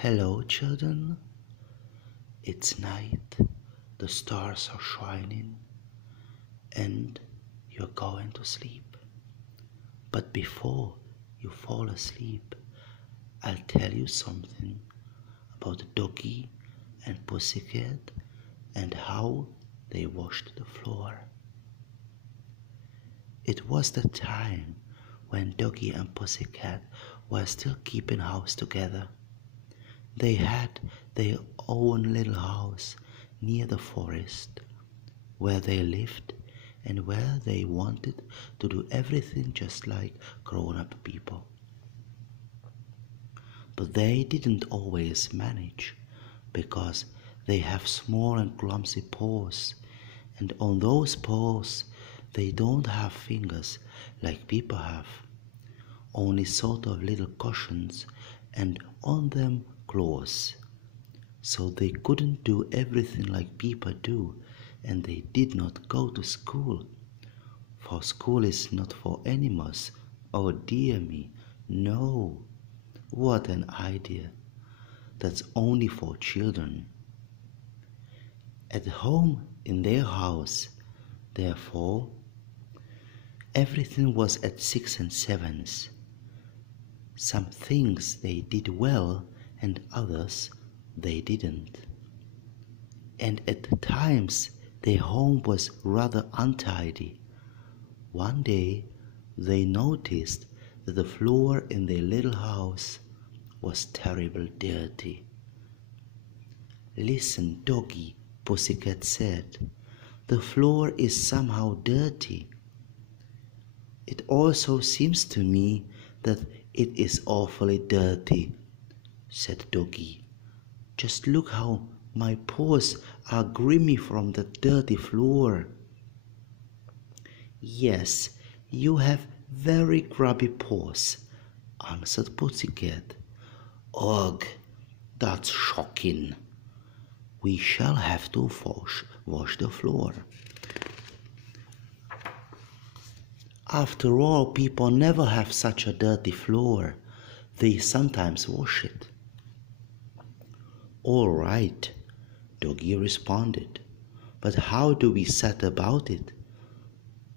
Hello, children. It's night, the stars are shining, and you're going to sleep. But before you fall asleep, I'll tell you something about Doggie and Pussycat and how they washed the floor. It was the time when Doggie and Pussycat were still keeping house together. They had their own little house near the forest where they lived and where they wanted to do everything just like grown-up people. But they didn't always manage because they have small and clumsy paws, and on those paws they don't have fingers like people have, only sort of little cushions, and on them claws. So they couldn't do everything like people do, and they did not go to school. For school is not for animals. Oh dear me, no. What an idea. That's only for children. At home in their house, therefore, everything was at 6 and 7s. Some things they did well and others they didn't. And at times their home was rather untidy. One day they noticed that the floor in their little house was terribly dirty. "Listen, Doggie," Pussycat said, "the floor is somehow dirty. It also seems to me that it is awfully dirty," said Doggie. "Just look how my paws are grimy from the dirty floor." "Yes, you have very grubby paws," answered Pussycat. "Ugh, that's shocking. We shall have to wash the floor. After all, people never have such a dirty floor. They sometimes wash it." "All right," Doggie responded, "but how do we set about it?"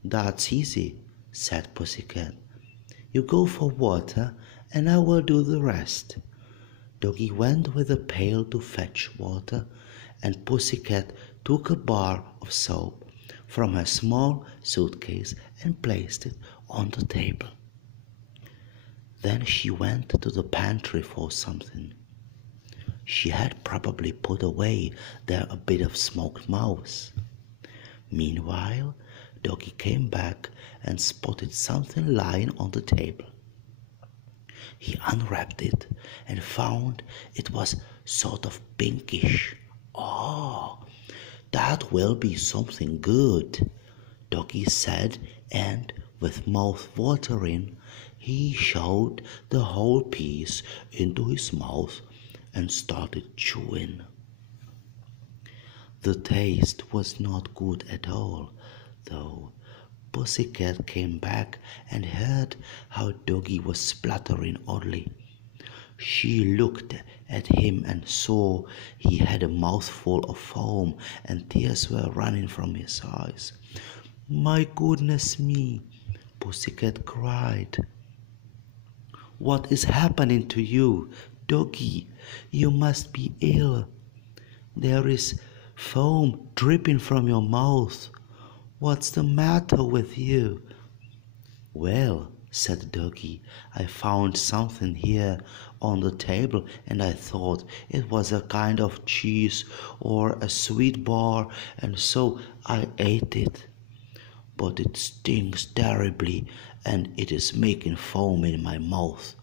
"That's easy," said Pussycat. "You go for water and I will do the rest." Doggie went with a pail to fetch water, and Pussycat took a bar of soap from her small suitcase and placed it on the table. Then she went to the pantry for something. She had probably put away there a bit of smoked mouse. Meanwhile, Doggie came back and spotted something lying on the table. He unwrapped it and found it was sort of pinkish. "Oh, that will be something good," Doggie said, and with mouth watering, he shoved the whole piece into his mouth and started chewing. The taste was not good at all, though. Pussycat came back and heard how Doggie was spluttering oddly. She looked at him and saw he had a mouthful of foam and tears were running from his eyes. "My goodness me," Pussycat cried. "What is happening to you, Doggie? You must be ill. There is foam dripping from your mouth. What's the matter with you?" "Well," said Doggie, "I found something here on the table and I thought it was a kind of cheese or a sweet bar, and so I ate it. But it stings terribly and it is making foam in my mouth."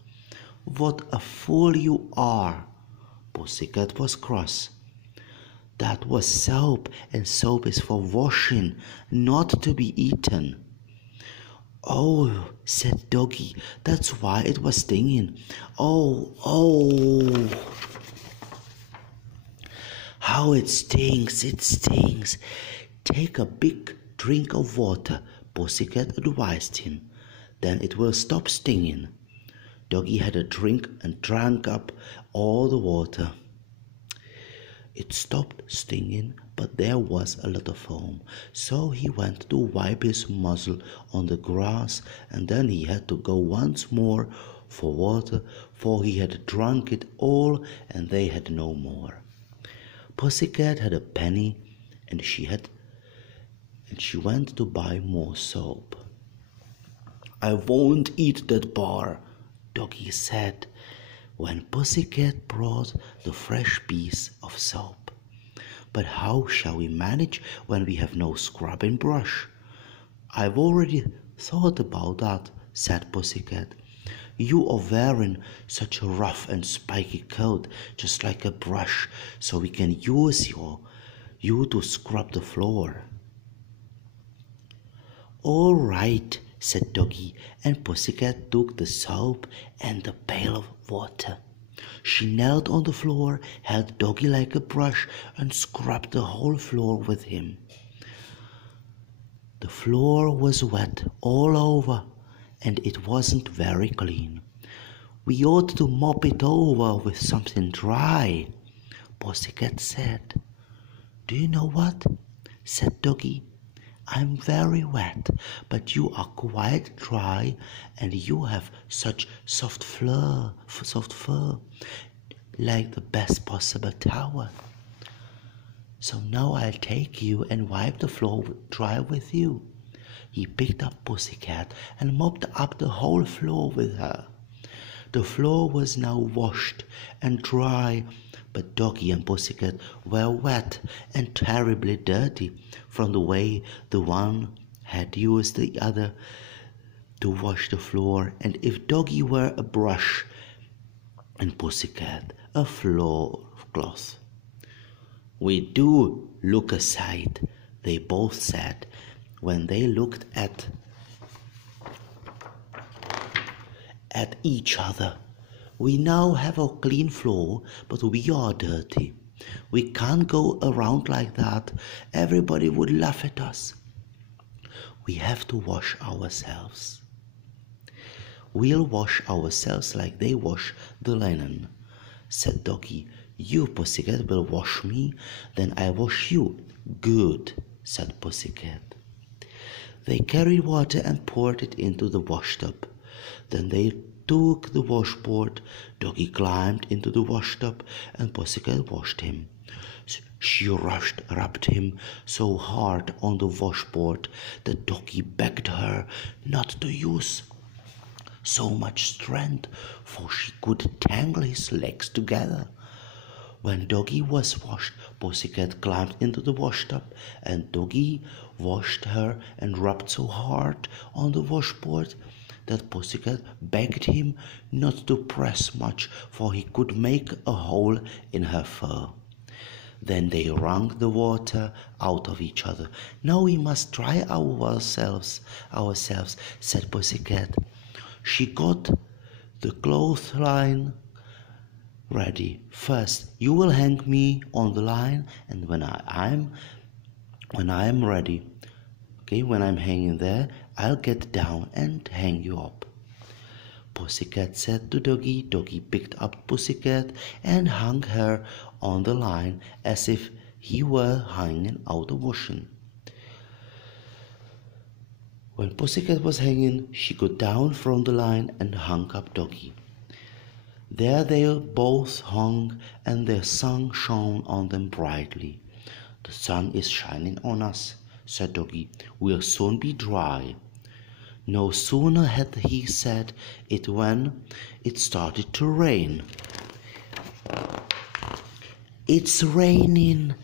"What a fool you are!" Pussycat was cross. "That was soap, and soap is for washing, not to be eaten." "Oh," said Doggie, "that's why it was stinging. Oh, oh. How it stings, it stings. Take a big drink of water," Pussycat advised him. "Then it will stop stinging." Doggie had a drink and drank up all the water. It stopped stinging, but there was a lot of foam, so he went to wipe his muzzle on the grass, and then he had to go once more for water, for he had drunk it all and they had no more. Pussycat had a penny, and she went to buy more soap. "I won't eat that bar," Doggie said, when Pussycat brought the fresh piece of soap. "But how shall we manage when we have no scrubbing brush?" "I've already thought about that," said Pussycat. "You are wearing such a rough and spiky coat, just like a brush, so we can use you to scrub the floor." "All right," said Doggie, and Pussycat took the soap and the pail of water. She knelt on the floor, held Doggie like a brush, and scrubbed the whole floor with him. The floor was wet all over, and it wasn't very clean. "We ought to mop it over with something dry," Pussycat said. "Do you know what?" said Doggie. "I'm very wet, but you are quite dry, and you have such soft fur, like the best possible towel. So now I'll take you and wipe the floor dry with you." He picked up Pussycat and mopped up the whole floor with her. The floor was now washed and dry, but Doggie and Pussycat were wet and terribly dirty from the way the one had used the other to wash the floor, and if Doggie were a brush and Pussycat a floor cloth. "We do look a sight," they both said when they looked at each other. "We now have a clean floor, but we are dirty. We can't go around like that. Everybody would laugh at us. We have to wash ourselves." "We'll wash ourselves like they wash the linen," said Doggie. "You, Pussycat, will wash me, then I wash you." "Good," said Pussycat. They carried water and poured it into the washtub. Then they took the washboard. Doggie climbed into the washtub, and Pussycat washed him. She rubbed him so hard on the washboard that Doggie begged her not to use so much strength, for she could tangle his legs together. When Doggie was washed, Pussycat climbed into the washtub, and Doggie washed her and rubbed so hard on the washboard that Pussycat begged him not to press much, for he could make a hole in her fur. Then they wrung the water out of each other. "Now we must dry ourselves," said Pussycat. She got the clothesline ready. "First, you will hang me on the line, and when I'm ready, when I'm hanging there, I'll get down and hang you up." Pussycat said to Doggie. Doggie picked up Pussycat and hung her on the line as if he were hanging out a washing. When Pussycat was hanging, she got down from the line and hung up Doggie. There they both hung, and the sun shone on them brightly. "The sun is shining on us," said Doggie. "We'll soon be dry." No sooner had he said it when it started to rain. "It's raining,"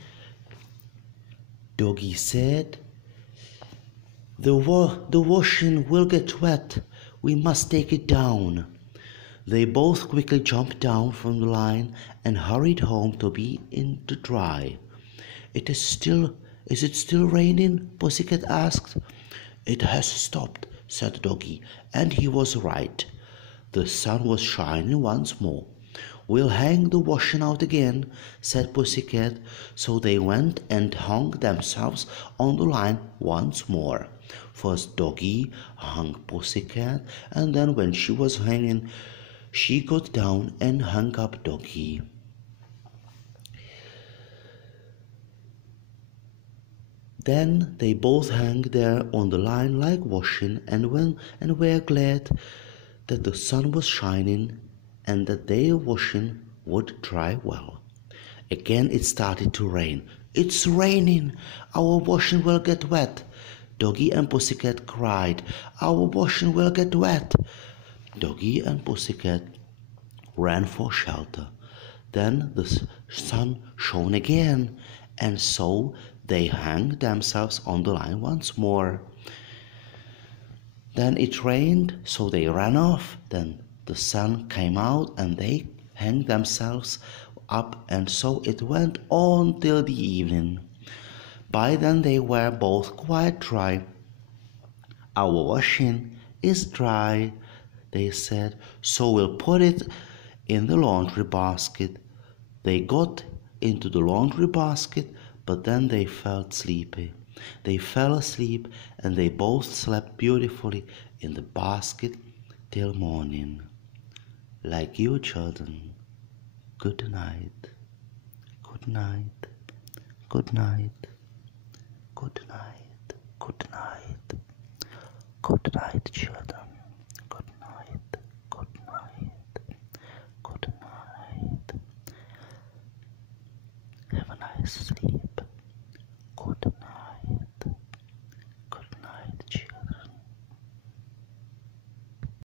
Doggie said. The washing will get wet. We must take it down." They both quickly jumped down from the line and hurried home to be in the dry. Is it still raining?" Pussycat asked. "It has stopped," said Doggie, and he was right. The sun was shining once more. "We'll hang the washing out again," said Pussycat. So they went and hung themselves on the line once more. First Doggie hung Pussycat, and then when she was hanging, She got down and hung up Doggie. Then they both hung there on the line like washing, and were glad that the sun was shining and that their washing would dry well. Again it started to rain. "It's raining! Our washing will get wet!" Doggie and Pussycat cried. "Our washing will get wet!" Doggie and Pussycat ran for shelter. Then the sun shone again, and so they hung themselves on the line once more. Then it rained, so they ran off. Then the sun came out and they hung themselves up, and so it went on till the evening. By then they were both quite dry. "Our washing is dry," they said, "so we'll put it in the laundry basket." They got into the laundry basket, but then they felt sleepy. They fell asleep, and they both slept beautifully in the basket till morning. Like you, children. Good night. Good night. Good night. Good night. Good night. Good night, children. Good night. Good night. Good night. Have a nice sleep.